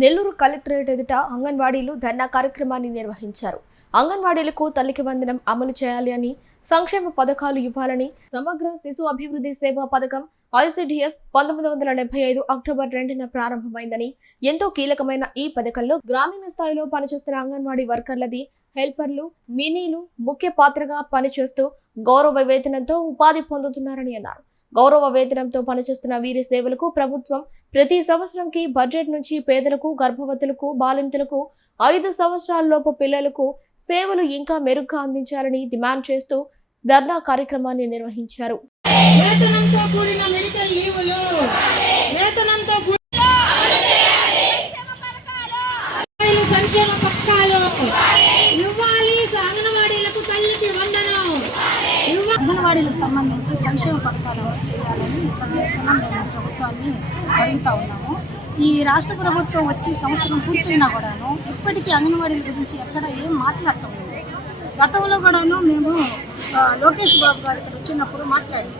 Nellore collectorate ఎదుట అంగన్వాడీలు ధర్నా కార్యక్రమాన్ని నిర్వహించారు. అంగన్వాడీలకు తల్లికి వందనం అమలు చేయాలి అని సంక్షేమ పథకాలు ఇవ్వాలని సమగ్ర శిశు అభివృద్ధి సేవా పథకం ఐసిడిఎస్ పంతొమ్మిది వందల డెబ్బై ఐదు అక్టోబర్ రెండున ప్రారంభమైందని ఎంతో కీలకమైన ఈ పథకంలో గ్రామీణ స్థాయిలో పనిచేస్తున్న అంగన్వాడీ వర్కర్లది హెల్పర్లు మినీలు ముఖ్య పాత్రగా పనిచేస్తూ గౌరవ వేతనంతో ఉపాధి పొందుతున్నారని అన్నారు. గౌరవ వేతనంతో పనిచేస్తున్న వీరి సేవలకు ప్రభుత్వం ప్రతి సంవత్సరంకి బడ్జెట్ నుంచి పేదలకు గర్భవతులకు బాలింతలకు ఐదు సంవత్సరాలలోపు పిల్లలకు సేవలు ఇంకా మెరుగ్గా అందించాలని డిమాండ్ చేస్తూ ధర్నా కార్యక్రమాన్ని నిర్వహించారు. వేతనంతో కూడిన మెడికల్ లీవులు. వేతనంతో సంక్షేమ పథకాలు ఇవ్వాలి అంగన్వాడీలకు తల్లికి వందనం ఇవ్వాలి అంగన్వాడీలకు సంబంధించి సంక్షేమ పథకాలు అమలు చేయాలని మేము ప్రభుత్వాన్ని అడుగుతా ఉన్నాము. ఈ రాష్ట్ర ప్రభుత్వం వచ్చి సంవత్సరం పూర్తయినా కూడాను ఇప్పటికీ అంగన్వాడీల గురించి ఎక్కడ ఏం మాట్లాడటం లేదు. గతంలో కూడాను మేము లోకేష్ బాబు గారు ఇక్కడ వచ్చినప్పుడు మాట్లాడాము.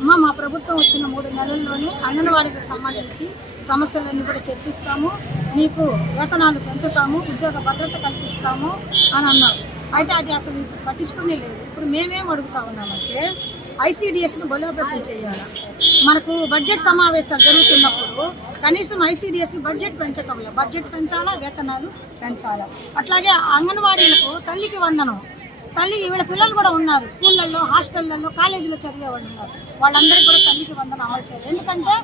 అమ్మ మా ప్రభుత్వం వచ్చిన మూడు నెలల్లోనే అంగన్వాడీలకు సంబంధించి సమస్యలన్నీ కూడా చర్చిస్తాము. మీకు వేతనాలు పెంచుతాము ఉద్యోగ భద్రత కల్పిస్తాము అని అన్నారు. అయితే అది అసలు పట్టించుకునే లేదు. ఇప్పుడు మేమేం అడుగుతా ఉన్నామంటే ఐసీడిఎస్ను బలోపేతం చేయాలి? మనకు బడ్జెట్ సమావేశాలు జరుగుతున్నప్పుడు కనీసం ఐసీడిఎస్ని బడ్జెట్ పెంచటం లేదు బడ్జెట్ పెంచాలా వేతనాలు పెంచాలా? అట్లాగే అంగన్వాడీలకు తల్లికి వందనం. తల్లి వీళ్ళ పిల్లలు కూడా ఉన్నారు. స్కూళ్ళల్లో హాస్టళ్ళలో కాలేజీలో చదివే వాళ్ళు ఉన్నారు. వాళ్ళందరికీ కూడా తల్లికి వందనం అమలు చేయాలి. ఎందుకంటే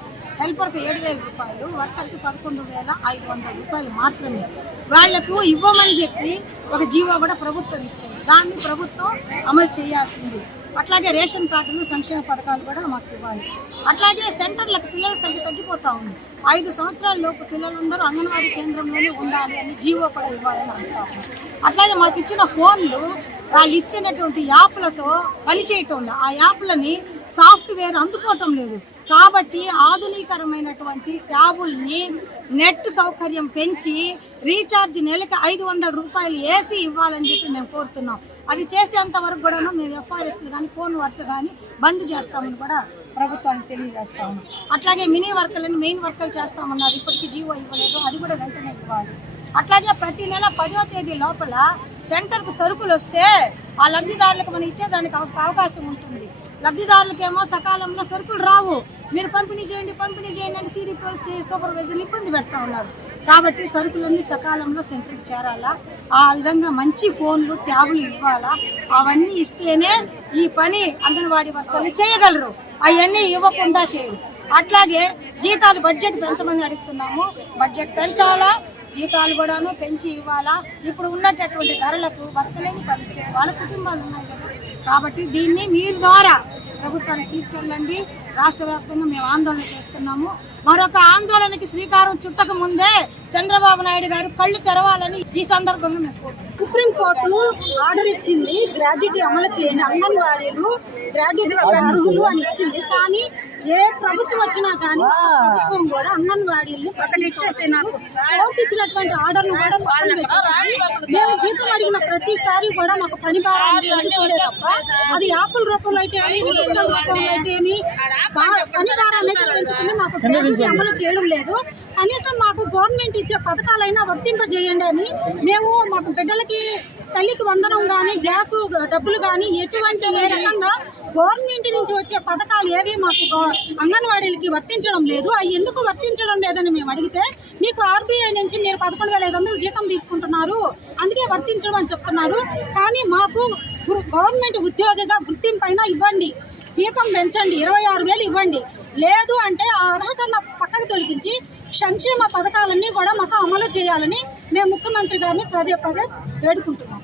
హెల్పర్కి ఏడు వేల రూపాయలు వర్కర్కి పదకొండు వేల ఐదు వందల రూపాయలు మాత్రమే. వాళ్ళకు ఇవ్వమని చెప్పి ఒక జీవో కూడా ప్రభుత్వం ఇచ్చింది. దాన్ని ప్రభుత్వం అమలు చేయాల్సింది. అట్లాగే రేషన్ కార్డులు సంక్షేమ పథకాలు కూడా మాకు ఇవ్వాలి. అట్లాగే సెంటర్లకు పిల్లల సంఖ్య తగ్గిపోతా ఉంది. ఐదు సంవత్సరాల లోపు పిల్లలందరూ అంగన్వాడీ కేంద్రంలోనే ఉండాలి అని జీవో కూడా ఇవ్వాలని అంటారు అట్లాగే మాకు ఇచ్చిన ఫోన్లు వాళ్ళు ఇచ్చినటువంటి యాప్లతో పనిచేయటం లేదు. ఆ యాప్లని సాఫ్ట్వేర్ అందుకోవటం లేదు. కాబట్టి ఆధునీకరమైనటువంటి ట్యాబుల్ని నెట్ సౌకర్యం పెంచి రీఛార్జ్ నెలకి ఐదు వందల రూపాయలు వేసి ఇవ్వాలని చెప్పి మేము కోరుతున్నాం. అది చేసేంత వరకు కూడాను మేము ఎఫ్ఆర్ఎస్ కానీ ఫోన్ వర్క్ కానీ బంద్ చేస్తామని కూడా ప్రభుత్వానికి తెలియజేస్తాము అట్లాగే మినీ వర్కర్లని మెయిన్ వర్కర్లు చేస్తామన్నారు. ఇప్పటికీ జీవో ఇవ్వలేదు. అది కూడా వెంటనే ఇవ్వాలి. అట్లాగే ప్రతి నెల పదో తేదీ లోపల సెంటర్కు సరుకులు వస్తే ఆ లబ్ధిదారులకు మనం ఇచ్చేదానికి అవకాశం ఉంటుంది. లబ్ధిదారులకేమో సకాలంలో సరుకులు రావు. మీరు పంపిణీ చేయండి పంపిణీ చేయండి అని సిడిపి సూపర్వైజర్లు ఇబ్బంది పెడతా ఉన్నారు. కాబట్టి సరుకులన్నీ సకాలంలో సెంటర్కి చేరాలా? ఆ విధంగా మంచి ఫోన్లు ట్యాబులు ఇవ్వాలా? అవన్నీ ఇస్తేనే ఈ పని అంగన్వాడీ వర్కర్లు చేయగలరు. అవన్నీ ఇవ్వకుండా చేయరు. అట్లాగే జీతాలు బడ్జెట్ పెంచమని అడుగుతున్నాము. బడ్జెట్ పెంచాలా? జీతాలు కూడాను పెంచి ఇవ్వాలా? ఇప్పుడు ఉన్నటువంటి ధరలకు వర్తలేని పరిస్థితి? వాళ్ళ కుటుంబాలు ఉన్నాయి కాబట్టి దీన్ని మీ ద్వారా ప్రభుత్వానికి తీసుకెళ్ళండి. రాష్ట్ర వ్యాప్తంగా మేము ఆందోళన చేస్తున్నాము. మరొక ఆందోళనకి శ్రీకారం చుట్టక ముందే చంద్రబాబు నాయుడు గారు కళ్ళు తెరవాలని ఈ సందర్భంగా కోరుతున్నాం. సుప్రీంకోర్టు ఆర్డర్ ఇచ్చింది గ్రాడ్యుటీ అమలు చేయండి అంగన్వాడీలు గ్రాడ్యుటీ అర్హులు అని ఇచ్చింది. కానీ ఏ ప్రభుత్వం వచ్చినా కానీ ప్రభుత్వం కూడా అంగన్వాడీల్ని ప్రకటించేసే నాకు కోర్టు ఇచ్చినటువంటి ఆర్డర్ను కూడా పక్కన మేము జీతం అడిగిన ప్రతిసారి కూడా మాకు పని భారాన్ని పెంచుకోలే తప్ప అది యాప్ల రూపంలో అయితే ఏమి రూపంలో అయితే ఏమి పని భారాన్ని అయితే పెంచుతుంది మాకు గ్రాడ్యుటీ అమలు చేయడం లేదు. కనీసం మాకు గవర్నమెంట్ ఇచ్చే పథకాలైనా వర్తింపజేయండి అని మేము మాకు బిడ్డలకి తల్లికి వందనం కానీ గ్యాస్ డబ్బులు కానీ ఎటువంటి ఏ రకంగా గవర్నమెంట్ నుంచి వచ్చే పథకాలు ఏవి మాకు అంగన్వాడీలకి వర్తించడం లేదు. అవి ఎందుకు వర్తించడం లేదని మేము అడిగితే మీకు ఆర్బీఐ నుంచి మీరు పదకొండు వేల ఐదు వందలు జీతం తీసుకుంటున్నారు. అందుకే వర్తించడం అని చెప్తున్నారు. కానీ మాకు గవర్నమెంట్ ఉద్యోగిగా గుర్తింపైన ఇవ్వండి. జీతం పెంచండి. ఇరవై ఆరు వేలు ఇవ్వండి. లేదు అంటే ఆ అర్హతను పక్కకు తొలగించి సంక్షేమ పథకాలన్నీ కూడా మాకు అమలు చేయాలని మేము ముఖ్యమంత్రి గారిని పదే పదే వేడుకుంటున్నాం.